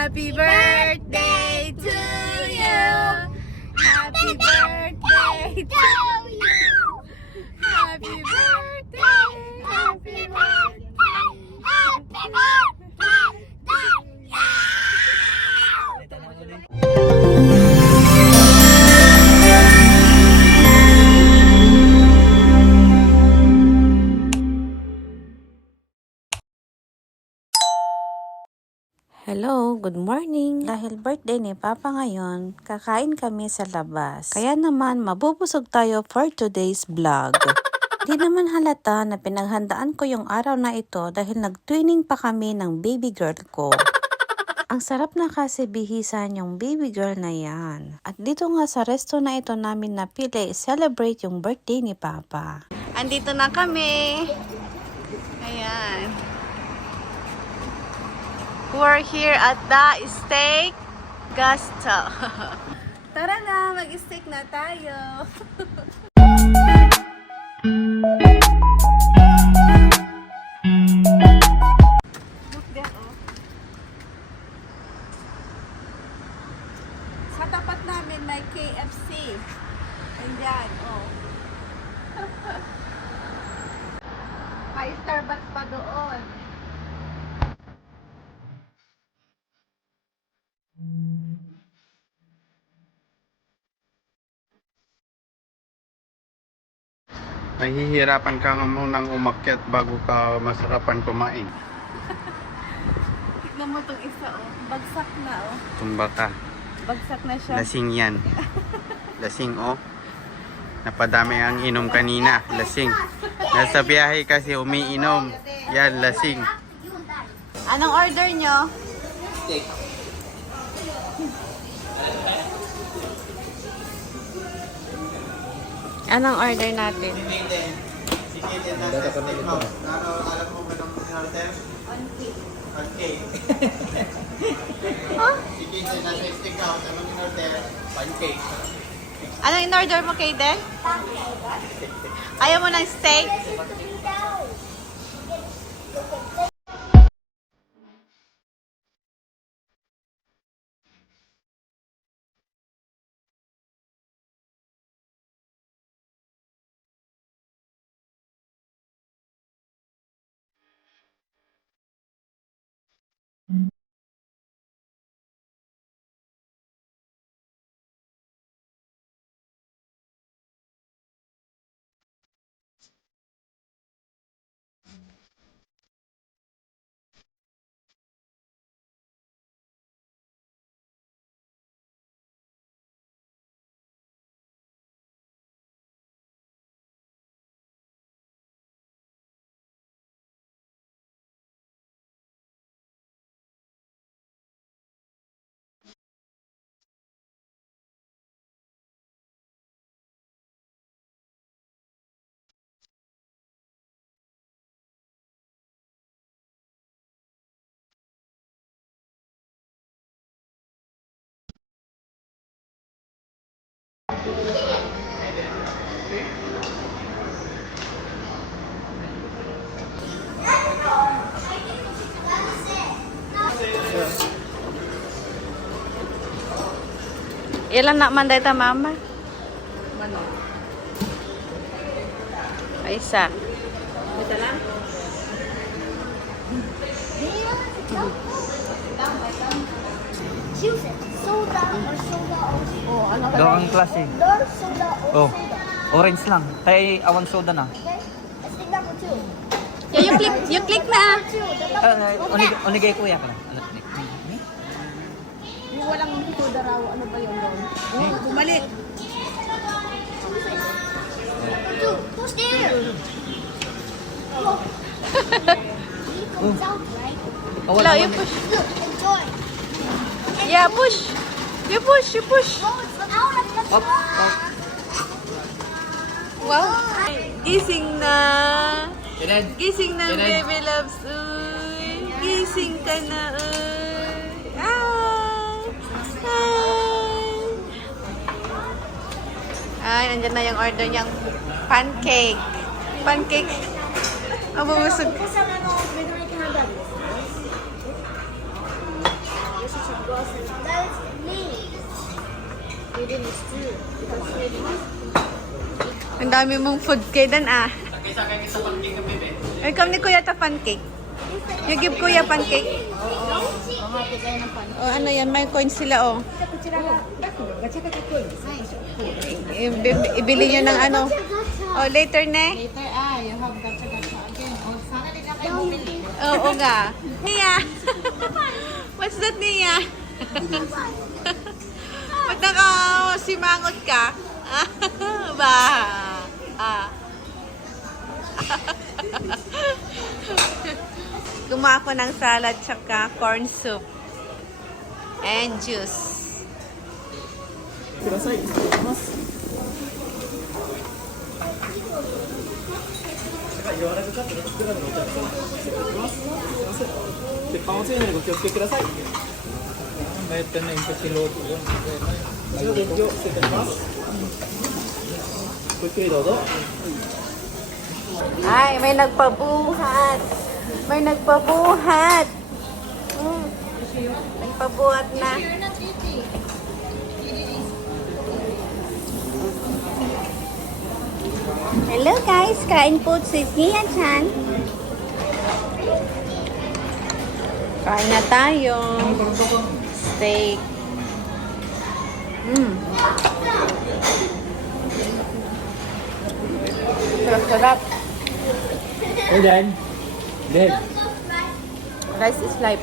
Happy birthday to you. Happy birthday to you. Happy birthday. Happy birthday. Happy Hello, good morning. Dahil birthday ni Papa ngayon, kakain kami sa labas. Kaya naman mabubusog tayo for today's vlog. Di naman halata na pinaghandaan ko yung araw na ito dahil nag-twinning pa kami ng baby girl ko. Ang sarap na kasi bihisan yung baby girl na yan. At dito nga sa resto na ito namin napili celebrate yung birthday ni Papa. Andito na kami. Ayan. We're here at the Steak Gusto. Tara na, mag-steak na tayo. Look there, oh. Sa tapat namin may KFC. Ayan, oh. May Starbucks pa doon. Mahihirapan ka munang umakyat bago ka masarapan kumain. Tignan mo itong isa, oh. Bagsak na, oh. Tumba ka. Bagsak na siya. Lasing yan. Lasing, oh. Napadami ang inom kanina. Lasing. Nasa biyahe kasi umiinom. Yan, lasing. Anong order nyo? Steak. Anong order natin? Anong in-order mo, Kaden? Ayaw mo ng steak? Ilan na man dahil mama? Ay, isa. Ito lang? Soda or soda or Oh, ano Daw ang klase. Door soda or Oh, orange lang. Tay awan soda na. okay? Let's take number two. Yeah, you click na. Two. The number Onigay kuya ka lang. Yung walang soda raw, ano ba yun doon? Oh, bumalik. two. Who's there? Oh. He comes out, right? Hello, you push. Look, enjoy. Yeah, push. You push, you push. Oh, it's out of the Up, up. Wow. Gising na. Kailan? Gising na, Kailan? baby loves. Uy. Gising ka na, uy. Ay. Ay, nandyan na yung order niyang pancake. Pancake. Mabubusog. That's me. Sweden is two. Because Sweden is Ang dami mong food kay Dan ah. Welcome ni Kuya ta pancake. You give Kuya pancake. Oh, ano yan? May coins sila oh. Ibili nyo ng ano. Oh, later ne. Oo nga. Nia. What's that, Nia? Ba't nakasimangot ka? Ba? Gumawa ko ng salad tsaka corn soup. And juice. Ay, may nagpabuhat. May nagpabuhat. Nagpabuhat na. Hello guys, kain po si Nia-chan. Kain na tayo. Steak. Sarap-sarap. Hey, Dan. Dan. Rice is life.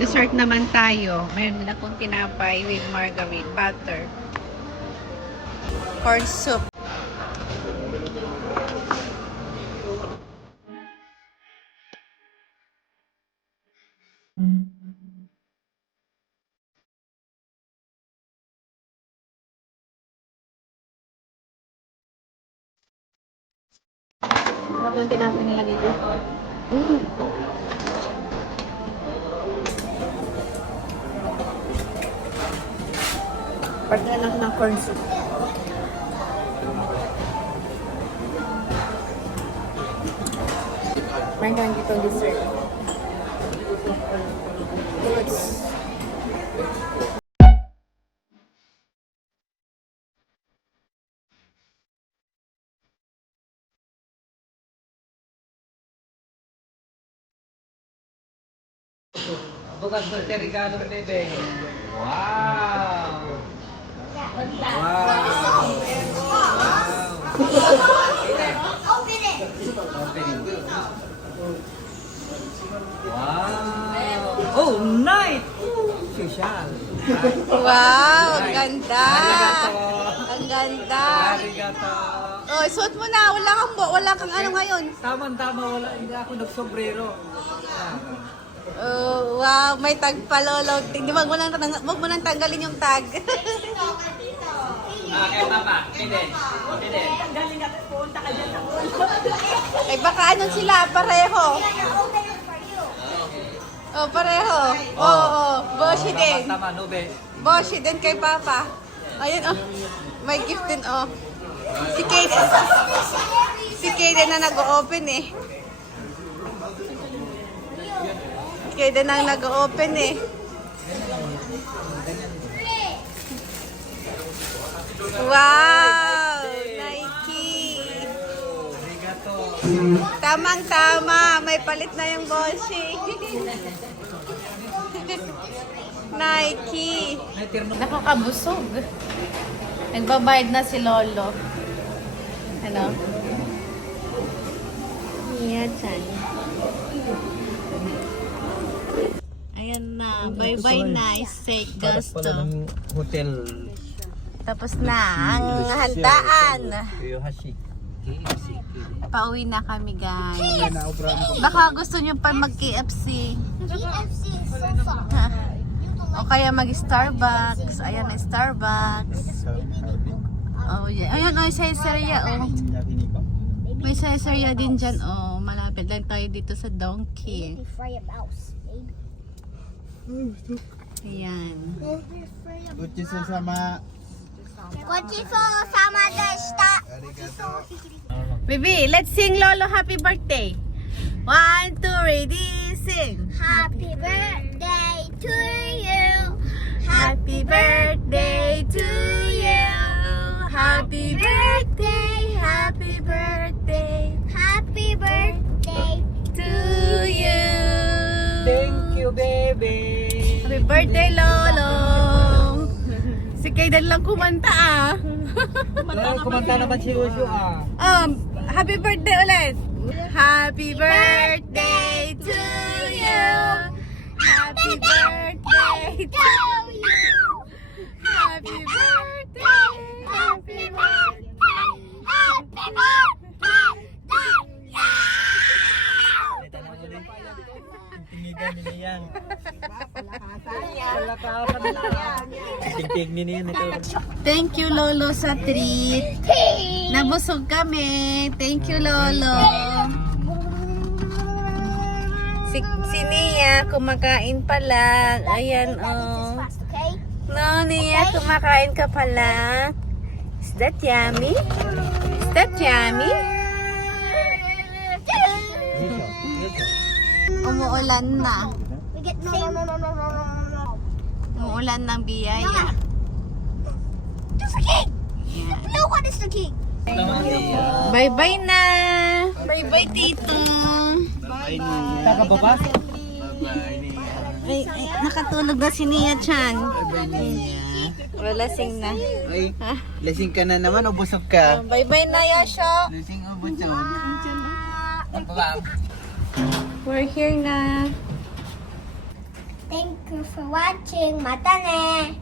Dessert naman tayo. Meron na akong tinapay with margarine, butter. Corn soup. Ano yung tinapay nilagay ko? Parte lang ng corn soup. Meron ka lang dito dessert. Fruits. Bukas na terigado, bebe. Wow! Wow! Open it. Wow! Oh, night! Social. Wow! Ang ganda! Arigato. Ang ganda! Arigato. Oh, isuot mo na. Wala kang ano ngayon. Tama-tama, wala. Hindi ako nagsobrero. Oh, wow, may tag pa lolo. Hindi wag mo nang tanggalin yung tag. Kaya papa, hindi. Ay baka ano sila pareho. Oh, pareho. Oo, Boshi din. Tama, nube. Boshi din kay Papa. Ayun oh. May gift din oh. Si Kate. Si Kate na nag-open eh. Kaya na nag-open eh. Wow! Nike! Tamang-tama! May palit na yung Boshi. Nike! Nakakabusog. Nagbabayad na si Lolo. Ano? Nia-chan. Ayan na. Bye-bye na. Steak gusto. Hotel. Tapos na ang handaan. Yohashi. Pauwi na kami, guys. Baka gusto nyo pa mag-KFC. KFC is so far. O kaya mag-Starbucks. Ayan na Starbucks. Oh, yeah. Ayan, oh, Caesarea, oh. May Caesarea din dyan, oh. Malapit lang tayo dito sa Donkey. Be free of mouse, babe. Ayan. Gochiso sama. Baby, let's sing Lolo happy birthday. 1, 2, ready, sing. Happy birthday to you. Happy birthday to you. Happy birthday, happy birthday Happy birthday. to you. Thank you, baby. Happy birthday, Lolo. Si Kaydan lang kumanta ah. Kumanta naman si Usyo Happy birthday ulit. Happy birthday to you. Happy birthday to you. Happy birthday. Happy birthday. Happy birthday. Tingigan nila yan. Palakasan na. Tingtig nila yan. Thank you, Lolo, sa treat. Nabusog kami. Thank you, Lolo. Si Nia, kumakain pa lang. Ayan, oh. Okay? No, Nia, kumakain ka pala. Is that yummy? Is that yummy? Umuulan na. We get no. Umuulan ng biyaya. There's a king. Yan. No one is the king. Bye-bye na. Bye-bye, Tito. Takababa? Ay, nakatulog na si Nia Chan. Wala sing na. Ay, lasing ka na naman o busog ka? Bye-bye na, Yasho. Lasing o busog? We're here na. Thank you for watching. Mata ne.